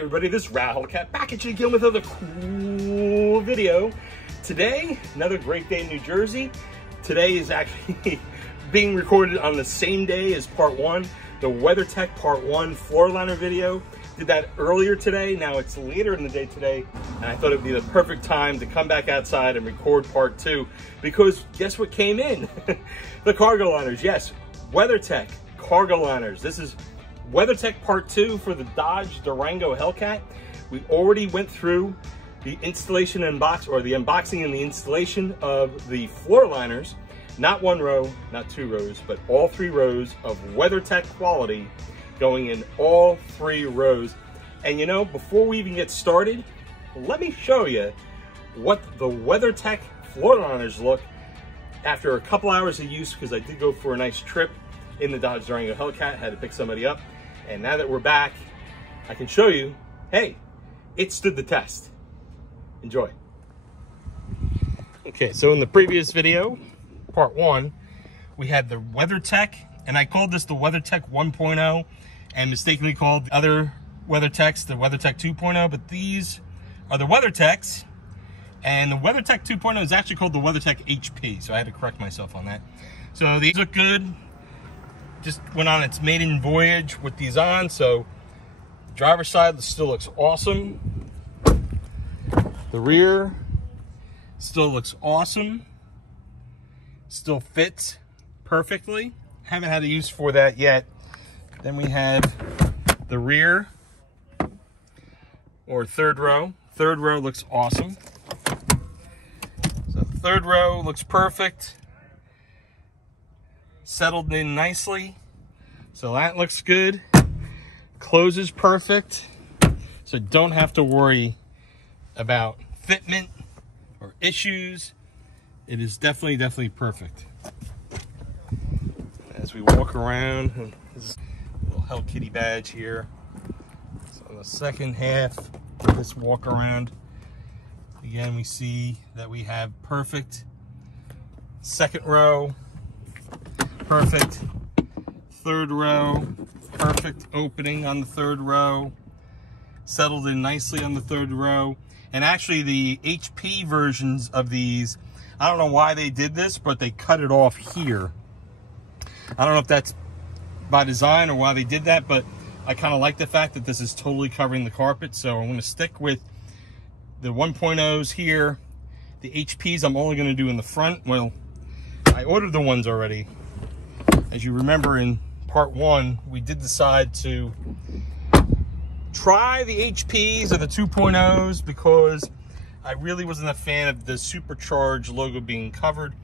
everybody, this is Hellcat back at you again with another cool video. Today, another great day in New Jersey. Today is actually being recorded on the same day as part one, the WeatherTech part one Floorliner video. Did that earlier today, now it's later in the day today, and I thought it'd be the perfect time to come back outside and record part two, because guess what came in? The cargo liners, yes, WeatherTech cargo liners. This is WeatherTech part two for the Dodge Durango Hellcat. We already went through the installation and the unboxing and the installation of the floor liners. Not one row, not two rows, but all three rows of WeatherTech quality going in all three rows. And you know, before we even get started, let me show you what the WeatherTech floor liners look after a couple hours of use, because I did go for a nice trip in the Dodge Durango Hellcat, had to pick somebody up. And now that we're back, I can show you, hey, it stood the test. Enjoy. Okay, so in the previous video, part one, we had the WeatherTech, and I called this the WeatherTech 1.0 and mistakenly called the other WeatherTechs the WeatherTech 2.0, but these are the WeatherTechs, and the WeatherTech 2.0 is actually called the WeatherTech HP, so I had to correct myself on that. So these look good. Just went on its maiden voyage with these on, so the driver's side still looks awesome. The rear still looks awesome. Still fits perfectly. Haven't had a use for that yet. Then we have the rear, or third row. Third row looks awesome. So the third row looks perfect. Settled in nicely, so that looks good. Closes perfect, so don't have to worry about fitment or issues. It is definitely perfect. As we walk around, this little Hello Kitty badge here. So on the second half of this walk around, again we see that we have perfect second row. Perfect third row, perfect opening on the third row, settled in nicely on the third row. And actually the HP versions of these, I don't know why they did this, but they cut it off here. I don't know if that's by design or why they did that, but I kind of like the fact that this is totally covering the carpet. So I'm going to stick with the 1.0s here. The HPs I'm only going to do in the front. Well, I ordered the ones already. As you remember in part one, we did decide to try the HPs or the 2.0s because I really wasn't a fan of the supercharged logo being covered.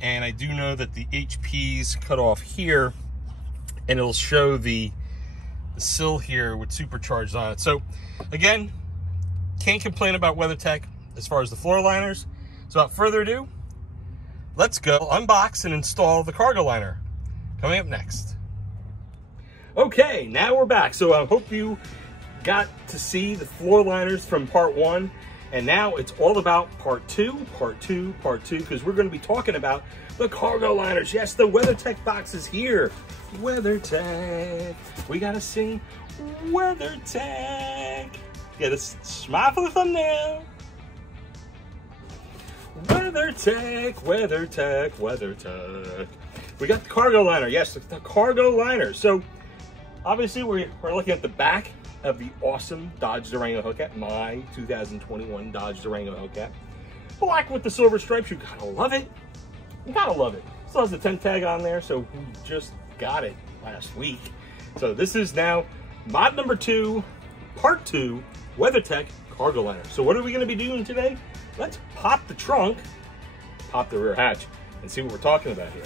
And I do know that the HPs cut off here, and it'll show the sill here with supercharged on it. So again, can't complain about WeatherTech as far as the floor liners. So without further ado, let's go unbox and install the cargo liner. Coming up next. Okay, now we're back. So I hope you got to see the floor liners from part one. And now it's all about part two, because we're going to be talking about the cargo liners. Yes, the WeatherTech box is here. WeatherTech. We got to sing WeatherTech. Get a smile for the thumbnail. WeatherTech, WeatherTech, WeatherTech. We got the cargo liner. Yes, the cargo liner. So obviously we're looking at the back of the awesome Dodge Durango Hellcat, my 2021 Dodge Durango Hellcat. Black with the silver stripes. You gotta love it. You gotta love it. Still has the 10 tag on there, so we just got it last week. So this is now mod number two, part two, WeatherTech cargo liner. So what are we gonna be doing today? Let's pop the trunk, pop the rear hatch, and see what we're talking about here.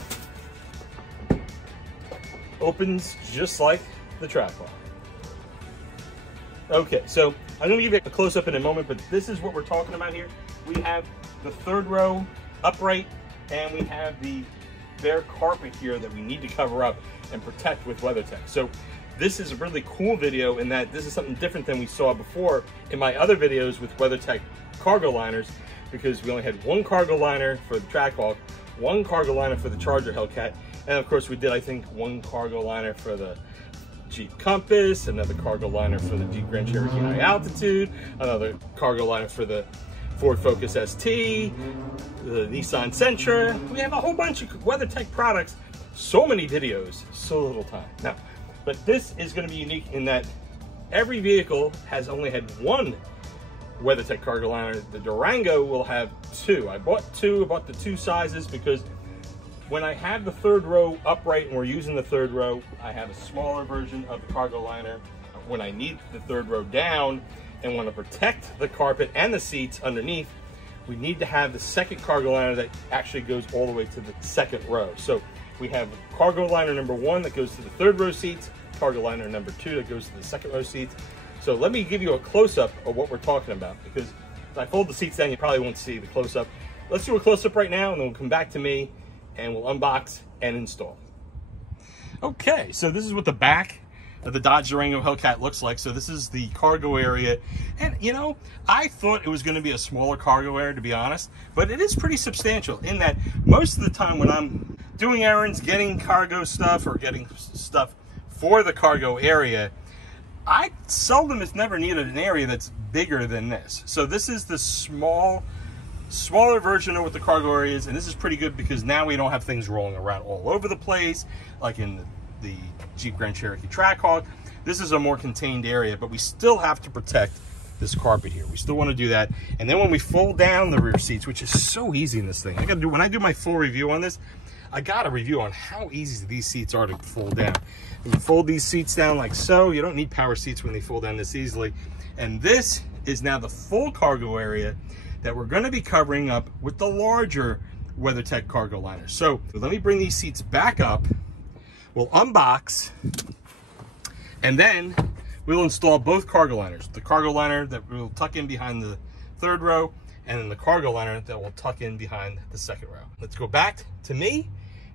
Opens just like the tripod. Okay, so I'm going to give you a close-up in a moment, but this is what we're talking about here. We have the third row upright, and we have the bare carpet here that we need to cover up and protect with WeatherTech. So this is a really cool video in that this is something different than we saw before in my other videos with WeatherTech cargo liners, because we only had one cargo liner for the Trackhawk, one cargo liner for the Charger Hellcat, and of course we did, I think, one cargo liner for the Jeep Compass, another cargo liner for the Jeep Grand Cherokee High Altitude, another cargo liner for the Ford Focus ST, the Nissan Sentra. We have a whole bunch of WeatherTech products. So many videos, so little time. Now, but this is going to be unique in that every vehicle has only had one WeatherTech cargo liner. The Durango will have two. I bought the two sizes because when I have the third row upright and we're using the third row, I have a smaller version of the cargo liner. When I need the third row down and want to protect the carpet and the seats underneath, we need to have the second cargo liner that actually goes all the way to the second row. So we have cargo liner number 1 that goes to the third row seats, cargo liner number 2 that goes to the second row seats. So let me give you a close-up of what we're talking about, because if I fold the seats down, you probably won't see the close-up. Let's do a close-up right now, and then we'll come back to me, and we'll unbox and install. Okay, so this is what the back of the Dodge Durango Hellcat looks like. So this is the cargo area. And, you know, I thought it was going to be a smaller cargo area, to be honest, but it is pretty substantial in that most of the time when I'm doing errands, getting cargo stuff or getting stuff for the cargo area, I seldom, if never, needed an area that's bigger than this. So this is the smaller version of what the cargo area is, and this is pretty good because now we don't have things rolling around all over the place, like in the Jeep Grand Cherokee Trackhawk. This is a more contained area, but we still have to protect this carpet here. We still want to do that. And then when we fold down the rear seats, which is so easy in this thing, when I do my full review on this, I got a review on how easy these seats are to fold down. You can fold these seats down like so. You don't need power seats when they fold down this easily. And this is now the full cargo area that we're going to be covering up with the larger WeatherTech cargo liner. So let me bring these seats back up. We'll unbox, and then we'll install both cargo liners. The cargo liner that will tuck in behind the third row, and then the cargo liner that will tuck in behind the second row. Let's go back to me,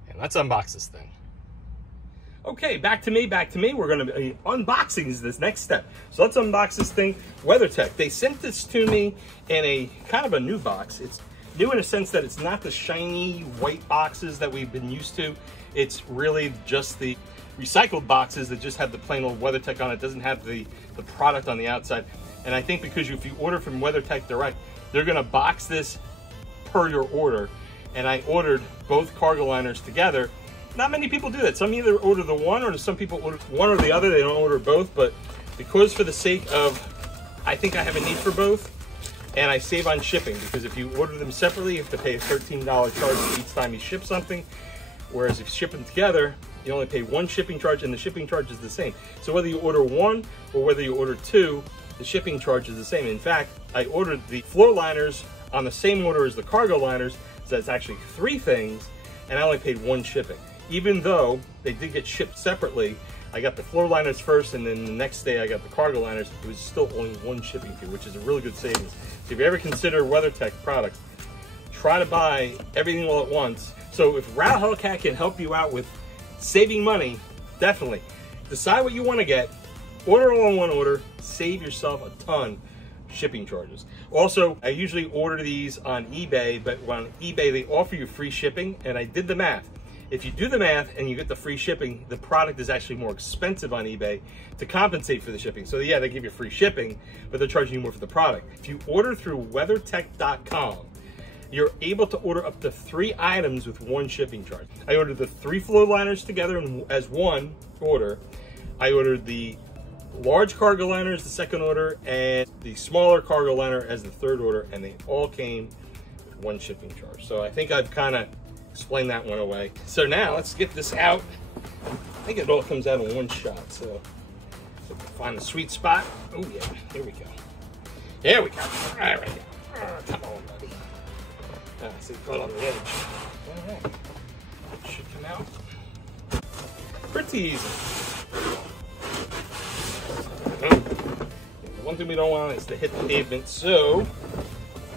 and let's unbox this thing. Okay, back to me. We're going to be unboxing this next step. So let's unbox this thing. WeatherTech, they sent this to me in a kind of a new box. It's new in a sense that it's not the shiny white boxes that we've been used to. It's really just the recycled boxes that just have the plain old WeatherTech on it. It doesn't have the product on the outside. And I think because if you order from WeatherTech direct, they're going to box this per your order. And I ordered both cargo liners together. Not many people do that. Some either order the one, or some people order one or the other. They don't order both. But because for the sake of, I think I have a need for both, and I save on shipping, because if you order them separately, you have to pay a $13 charge each time you ship something. Whereas if you ship them together, you only pay one shipping charge, and the shipping charge is the same. So whether you order one or whether you order two, the shipping charge is the same. In fact, I ordered the floor liners on the same order as the cargo liners, so that's actually 3 things, and I only paid 1 shipping. Even though they did get shipped separately, I got the floor liners first, and then the next day I got the cargo liners. It was still only 1 shipping fee, which is a really good savings. So if you ever consider WeatherTech products, try to buy everything all at once. So if Hellcat can help you out with saving money, definitely. Decide what you want to get, order all in one order, save yourself a ton shipping charges. Also, I usually order these on eBay, but on eBay they offer you free shipping, and I did the math. If you do the math and you get the free shipping, the product is actually more expensive on eBay to compensate for the shipping. So yeah, they give you free shipping, but they're charging you more for the product. If you order through WeatherTech.com, you're able to order up to 3 items with 1 shipping charge. I ordered the 3 floor liners together as one order. I ordered the large cargo liner as the second order, and the smaller cargo liner as the third order, and they all came with 1 shipping charge. So I think I've kind of explained that one away. So now let's get this out. I think it all comes out in one shot. So find the sweet spot. Oh yeah, here we go. There we go. All right, come on, buddy. See, caught on the edge. All right, it should come out pretty easy. The one thing we don't want is to hit the pavement, so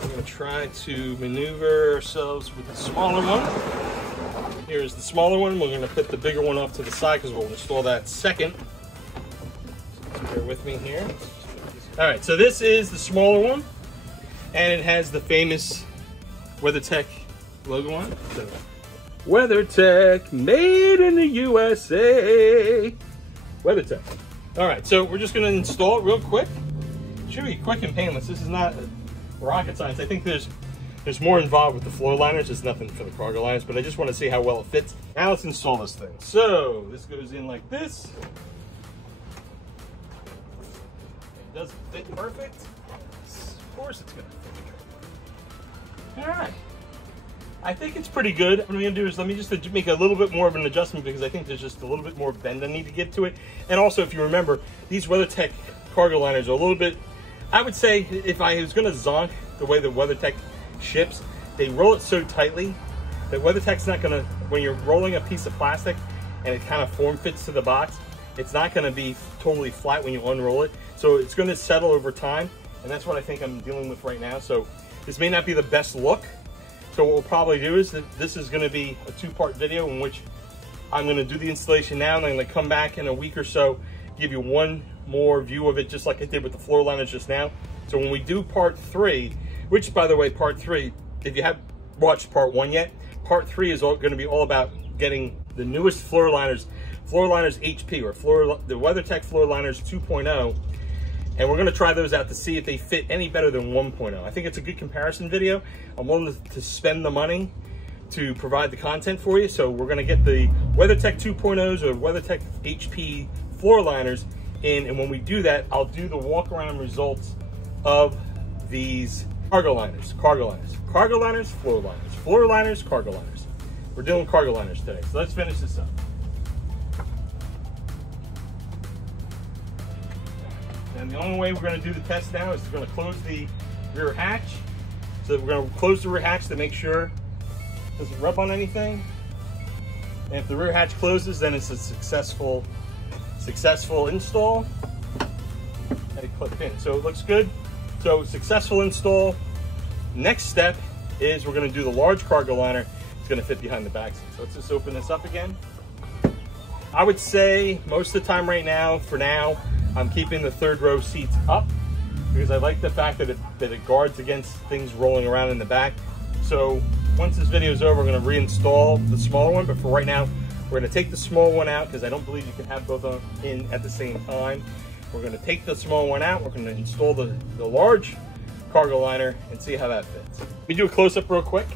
we're going to try to maneuver ourselves with the smaller one. Here's the smaller one. We're going to put the bigger one off to the side because we'll install that second. So bear with me here. All right, so this is the smaller one, and it has the famous WeatherTech logo on it. So, WeatherTech, made in the USA. WeatherTech. All right, so we're just gonna install it real quick. Should be quick and painless. This is not rocket science. I think there's more involved with the floor liners. There's nothing for the cargo liners, but I just want to see how well it fits. Now let's install this thing. So this goes in like this. It doesn't fit perfect. Of course it's gonna fit. All right. I think it's pretty good. What I'm gonna do is let me just make a little bit more of an adjustment because I think there's just a little bit more bend I need to get to it. And also, if you remember, these WeatherTech cargo liners are a little bit, I would say, if I was gonna zonk the way the WeatherTech ships, they roll it so tightly that WeatherTech's not gonna, when you're rolling a piece of plastic and it kind of form fits to the box, it's not gonna be totally flat when you unroll it. So it's gonna settle over time. And that's what I think I'm dealing with right now. So this may not be the best look. So what we'll probably do is that this is gonna be a two-part video in which I'm gonna do the installation now and I'm gonna come back in a week or so, give you one more view of it just like I did with the floor liners just now. So when we do part 3, which by the way, part 3, if you haven't watched part 1 yet, part 3 is gonna be all about getting the newest floor liners HP, or the WeatherTech floor liners 2.0. And we're gonna try those out to see if they fit any better than 1.0. I think it's a good comparison video. I'm willing to spend the money to provide the content for you. So we're gonna get the WeatherTech 2.0s or WeatherTech HP floor liners in. And when we do that, I'll do the walk around results of these cargo liners, floor liners, floor liners, cargo liners. We're doing cargo liners today. So let's finish this up. And the only way we're going to do the test now is we're going to close the rear hatch. So we're going to close the rear hatch to make sure it doesn't rub on anything. And if the rear hatch closes, then it's a successful install. And it clipped in. So it looks good. So successful install. Next step is we're going to do the large cargo liner. It's going to fit behind the back seat. So let's just open this up again. I would say most of the time right now, for now, I'm keeping the third row seats up because I like the fact that it guards against things rolling around in the back. So once this video is over, we're going to reinstall the smaller one. But for right now, we're going to take the small one out because I don't believe you can have both in at the same time. We're going to take the small one out. We're going to install the large cargo liner and see how that fits. Let me do a close-up real quick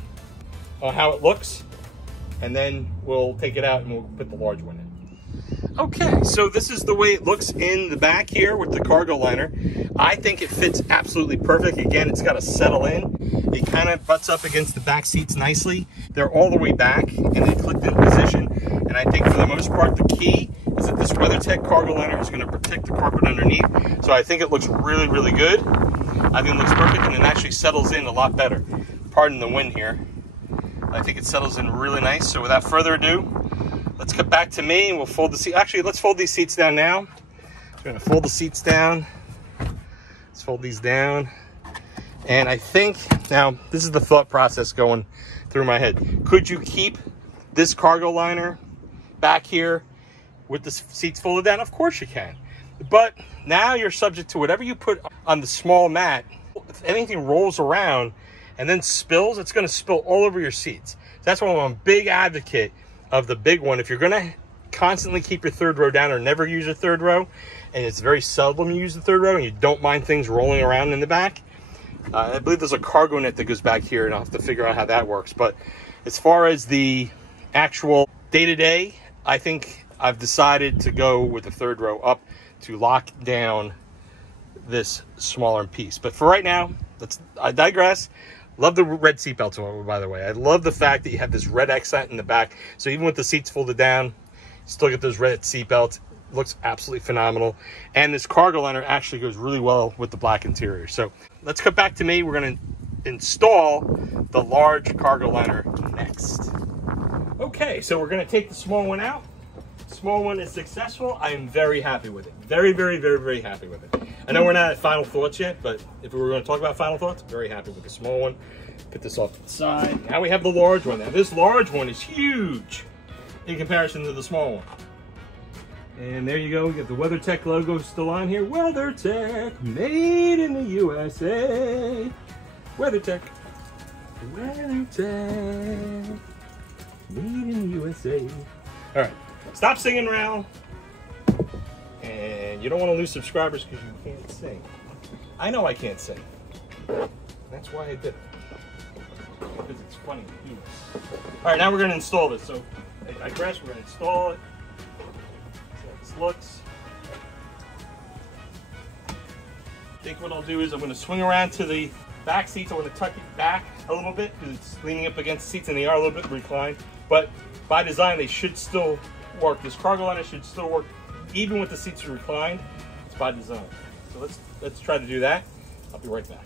on how it looks, and then we'll take it out and we'll put the large one in. Okay, so this is the way it looks in the back here with the cargo liner. I think it fits absolutely perfect. Again, it's got to settle in. It kind of butts up against the back seats nicely. They're all the way back and they clicked in position. And I think for the most part, the key is that this WeatherTech cargo liner is going to protect the carpet underneath. So I think it looks really, really good. I think it looks perfect and it actually settles in a lot better. Pardon the wind here. I think it settles in really nice. So without further ado, let's get back to me and we'll fold the seat. Actually, let's fold these seats down now. We're gonna fold the seats down. Let's fold these down. And I think, now, this is the thought process going through my head. Could you keep this cargo liner back here with the seats folded down? Of course you can. But now you're subject to whatever you put on the small mat. If anything rolls around and then spills, it's gonna spill all over your seats. That's why I'm a big advocate of the big one. If you're gonna constantly keep your third row down or never use your third row, and it's very seldom you use the third row and you don't mind things rolling around in the back, I believe there's a cargo net that goes back here and I'll have to figure out how that works. But as far as the actual day-to-day, I think I've decided to go with the third row up to lock down this smaller piece. But for right now, I digress. Love the red seat belts, by the way. I love the fact that you have this red accent in the back. So even with the seats folded down, you still get those red seat belts. Looks absolutely phenomenal. And this cargo liner actually goes really well with the black interior. So let's cut back to me. We're going to install the large cargo liner next. Okay, so we're going to take the small one out. Small one is successful. I am very happy with it. Very, very, very, very happy with it. I know we're not at final thoughts yet, but if we were going to talk about final thoughts, very happy with the small one. Put this off to the side. Now we have the large one. Now this large one is huge in comparison to the small one. And there you go. We got the WeatherTech logo still on here. WeatherTech, made in the USA. WeatherTech, WeatherTech, made in the USA. All right, stop singing, Ral. And you don't want to lose subscribers because you can't sing. I know I can't sing. That's why I did it. Because it's funny to do this. All right, now we're going to install this. So I guess we're going to install it. See how this looks. I think what I'll do is I'm going to swing around to the back seats. I want to tuck it back a little bit because it's leaning up against the seats and they are a little bit reclined. But by design, they should still work. This cargo liner should still work even with the seats reclined. It's by design. So let's try to do that. I'll be right back.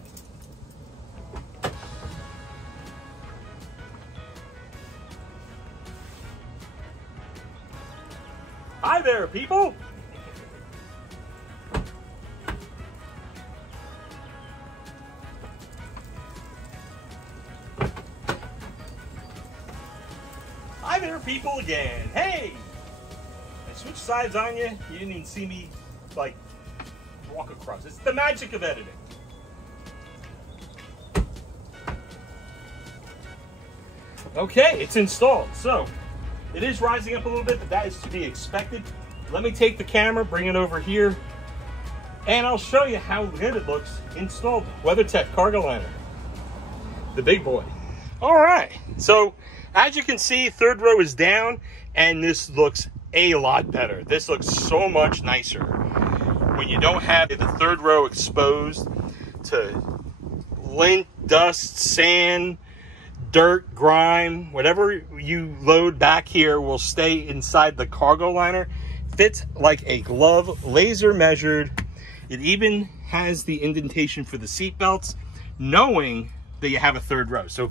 Hi there, people. Hi there, people again. Hey, I switched sides on you. You didn't even see me like walk across. It's the magic of editing. Okay, it's installed. So it is rising up a little bit, but that is to be expected. Let me take the camera, bring it over here, and I'll show you how good it looks installed. WeatherTech cargo liner, the big boy. All right, so as you can see, third row is down, and this looks a lot better. This looks so much nicer when you don't have the third row exposed to lint, dust, sand, dirt, grime. Whatever you load back here will stay inside the cargo liner. Fits like a glove, laser measured. It even has the indentation for the seat belts, knowing that you have a third row. So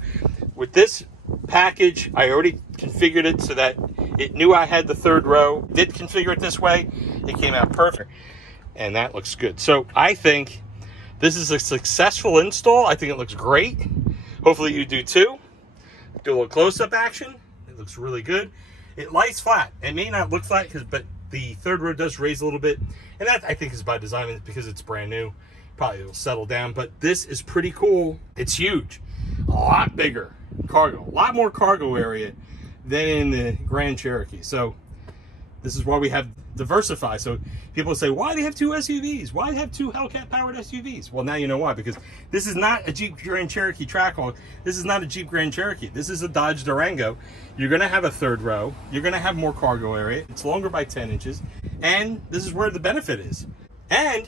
with this package, I already configured it so that it knew I had the third row. Did configure it this way. It came out perfect, and that looks good. So I think this is a successful install. I think it looks great. Hopefully you do too. Do a little close-up action. It looks really good. It lies flat. It may not look flat, but the third row does raise a little bit, and that I think is by design because it's brand new. Probably it'll settle down, but this is pretty cool. It's huge, a lot bigger cargo, a lot more cargo area than in the Grand Cherokee. So this is why we have diversify. So people say, why do you have two SUVs? Why do you have two Hellcat powered SUVs? Well, now you know why, because this is not a Jeep Grand Cherokee Trackhawk. This is not a Jeep Grand Cherokee. This is a Dodge Durango. You're gonna have a third row. You're gonna have more cargo area. It's longer by 10 inches. And this is where the benefit is. And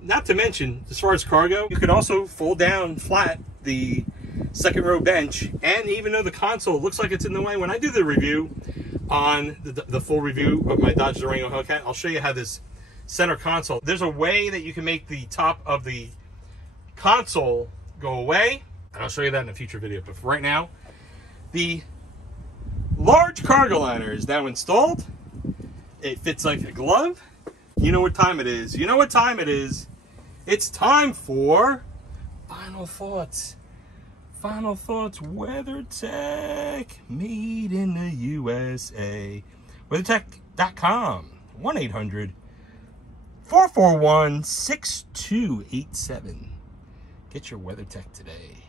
not to mention, as far as cargo, you could also fold down flat the second row bench. And even though the console looks like it's in the way, when I do the review on the full review of my Dodge Durango Hellcat, I'll show you how this center console, there's a way that you can make the top of the console go away, and I'll show you that in a future video. But for right now, the large cargo liner is now installed. It fits like a glove. You know what time it is. You know what time it is. It's time for Final Thoughts. Final Thoughts WeatherTech, made in the USA. WeatherTech.com, 1-800-441-6287. Get your WeatherTech today.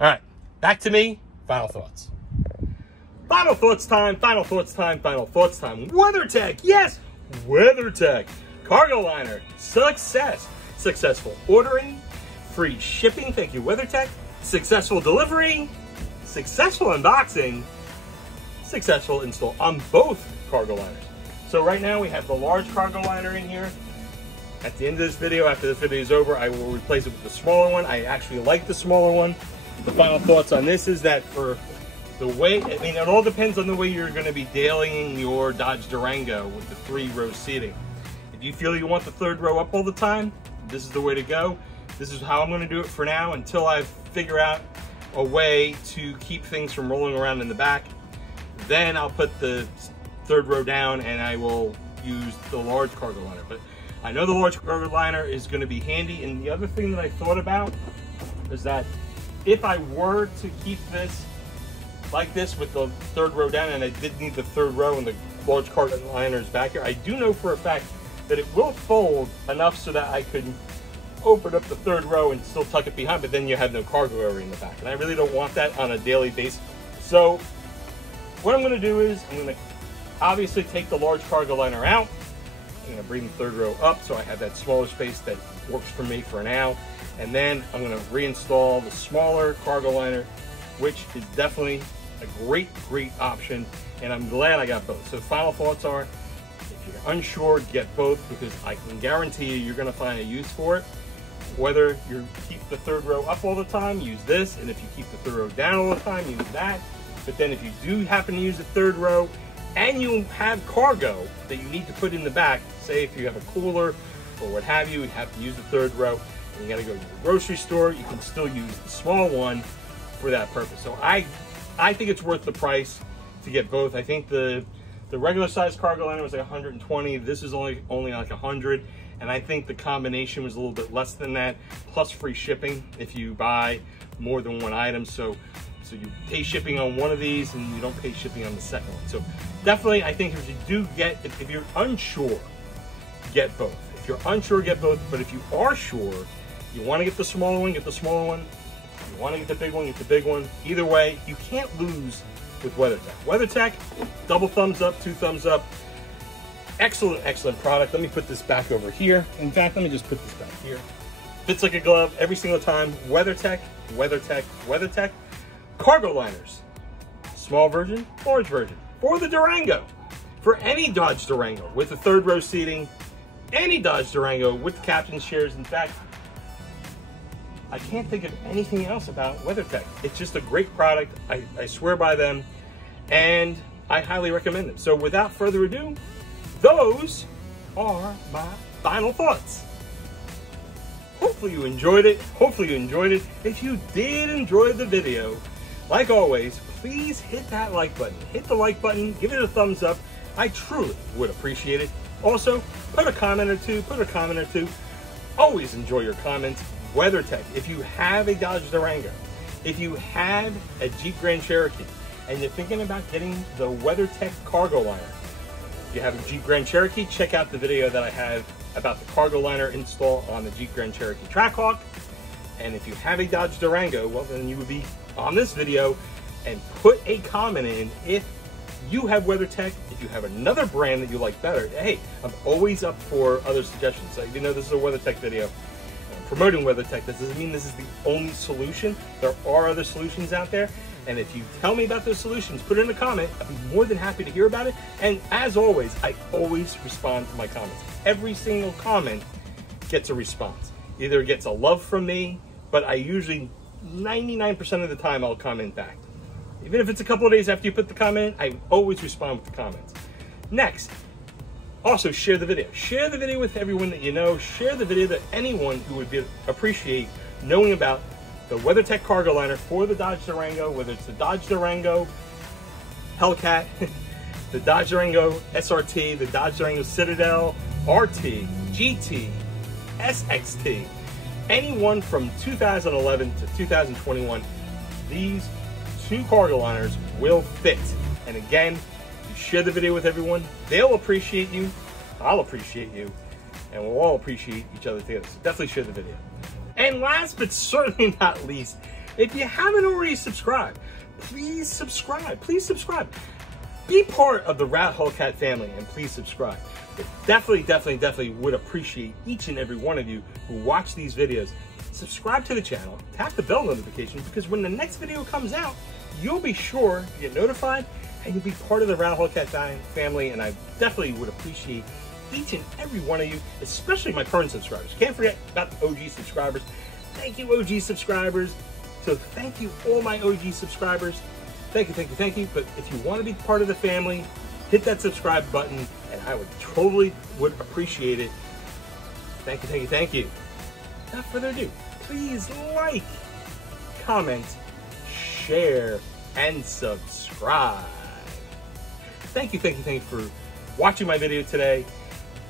All right, back to me. Final Thoughts. Final Thoughts time, Final Thoughts time, Final Thoughts time. WeatherTech, yes, WeatherTech. Cargo liner, success. Successful ordering, free shipping, thank you WeatherTech. Successful delivery, successful unboxing, successful install on both cargo liners. So right now we have the large cargo liner in here. At the end of this video, after this video is over, I will replace it with the smaller one. I actually like the smaller one. The final thoughts on this is that for the way, I mean, it all depends on the way you're going to be dailying your Dodge Durango with the 3-row seating. If you feel you want the third row up all the time, this is the way to go. This is how I'm going to do it for now until I figure out a way to keep things from rolling around in the back. Then I'll put the third row down and I will use the large cargo liner. But I know the large cargo liner is going to be handy. And the other thing that I thought about is that if I were to keep this like this with the third row down, and I did need the third row and the large cargo liners back here, I do know for a fact that it will fold enough so that I could open up the third row and still tuck it behind, but then you have no cargo area in the back. And I really don't want that on a daily basis. So what I'm going to do is I'm going to obviously take the large cargo liner out I'm gonna bring the third row up so I have that smaller space that works for me for now. And then I'm gonna reinstall the smaller cargo liner, which is definitely a great option. And I'm glad I got both. So final thoughts are, if you're unsure, get both, because I can guarantee you're gonna find a use for it. Whether you keep the third row up all the time, use this. And if you keep the third row down all the time, use that. But then if you do happen to use the third row and you have cargo that you need to put in the back, say if you have a cooler or what have you, you have to use the third row and you gotta go to the grocery store, you can still use the small one for that purpose. So I think it's worth the price to get both. I think the regular size cargo liner was like 120. This is only like 100. And I think the combination was a little bit less than that, plus free shipping if you buy more than one item. So you pay shipping on one of these and you don't pay shipping on the second one. So definitely, I think if you do get, if you're unsure, get both. If you're unsure, get both. But if you are sure, you want to get the smaller one, get the smaller one. You want to get the big one, get the big one. Either way, you can't lose with WeatherTech. WeatherTech, double thumbs up, 2 thumbs up. Excellent product. Let me put this back over here. In fact, let me just put this back here. Fits like a glove every single time. WeatherTech, WeatherTech, WeatherTech. Cargo liners. Small version, large version. For the Durango. For any Dodge Durango with the third row seating. Any Dodge Durango with the captain's chairs. In fact, I can't think of anything else about WeatherTech. It's just a great product. I swear by them. And I highly recommend them. So without further ado, those are my final thoughts. Hopefully you enjoyed it. If you did enjoy the video, like always, please hit that like button. Hit the like button, give it a thumbs up. I truly would appreciate it. Also, put a comment or two. Always enjoy your comments. WeatherTech, if you have a Dodge Durango, if you have a Jeep Grand Cherokee, and you're thinking about getting the WeatherTech cargo liner, if you have a Jeep Grand Cherokee, check out the video that I have about the cargo liner install on the Jeep Grand Cherokee Trackhawk. And if you have a Dodge Durango, well, then you would be on this video, and put a comment in if you have WeatherTech, if you have another brand that you like better. Hey, I'm always up for other suggestions. So even though this is a WeatherTech video, I'm promoting WeatherTech, that doesn't mean this is the only solution. There are other solutions out there. And if you tell me about those solutions, put it in a comment. I'd be more than happy to hear about it. And as always, I always respond to my comments. Every single comment gets a response. Either it gets a love from me, but I usually, 99% of the time, I'll comment back. Even if it's a couple of days after you put the comment in, I always respond with the comments. Next, also share the video. Share the video with everyone that you know. Share the video to anyone who would appreciate knowing about the WeatherTech cargo liner for the Dodge Durango, whether it's the Dodge Durango Hellcat, the Dodge Durango SRT, the Dodge Durango Citadel, RT, GT, SXT, anyone from 2011 to 2021, these 2 cargo liners will fit. And again, you share the video with everyone, they'll appreciate you, I'll appreciate you, and we'll all appreciate each other together. So definitely share the video. And last but certainly not least, if you haven't already subscribed, please subscribe. Please subscribe. Be part of the Hellcat family and please subscribe. But definitely would appreciate each and every one of you who watch these videos. Subscribe to the channel, tap the bell notification, because when the next video comes out, you'll be sure to get notified and you'll be part of the Hellcat family. And I definitely would appreciate each and every one of you, especially my current subscribers. Can't forget about the OG subscribers. Thank you, OG subscribers. So thank you, all my OG subscribers. Thank you. But if you want to be part of the family, hit that subscribe button, and I would appreciate it. Thank you. Without further ado, please like, comment, share, and subscribe. Thank you for watching my video today.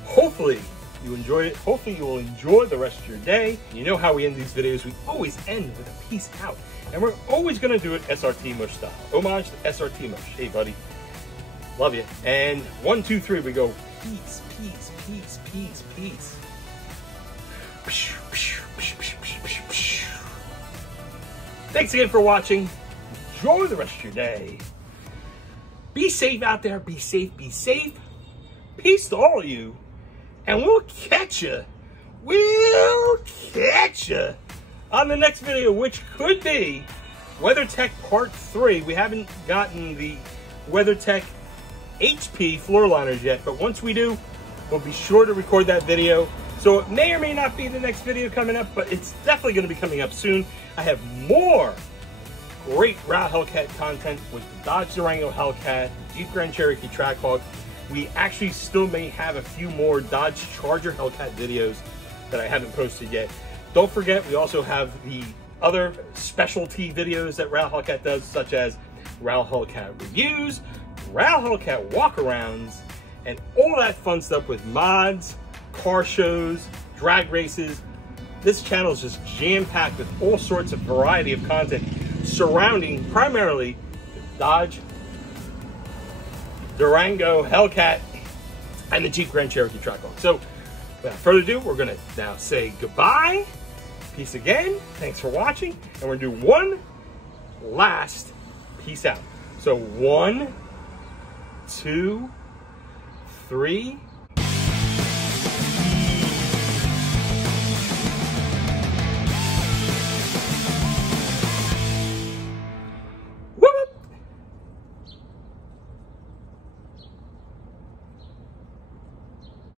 Hopefully you enjoyed it. Hopefully you will enjoy the rest of your day. You know how we end these videos. We always end with a peace out. And we're always going to do it SRT Mush style. Homage to SRT Mush. Hey, buddy. Love you. And 1, 2, 3, we go peace. Thanks again for watching. Enjoy the rest of your day. Be safe out there. Be safe. Peace to all of you. And we'll catch you on the next video, which could be WeatherTech Part 3. We haven't gotten the WeatherTech HP Floorliners yet, but once we do, we'll be sure to record that video. So it may or may not be the next video coming up, but it's definitely going to be coming up soon. I have more great Rail Hellcat content with the Dodge Durango Hellcat, Jeep Grand Cherokee Trackhawk. We actually still may have a few more Dodge Charger Hellcat videos that I haven't posted yet. Don't forget, we also have the other specialty videos that Rail Hellcat does, such as Rail Hellcat reviews, Rail Hellcat walkarounds, and all that fun stuff with mods, car shows, drag races. This channel is just jam-packed with all sorts of variety of content surrounding primarily the Dodge Durango Hellcat and the Jeep Grand Cherokee Trackhawk. So without further ado, we're gonna now say goodbye. Peace again. Thanks for watching. And we're gonna do one last peace out. So 1, 2, 3,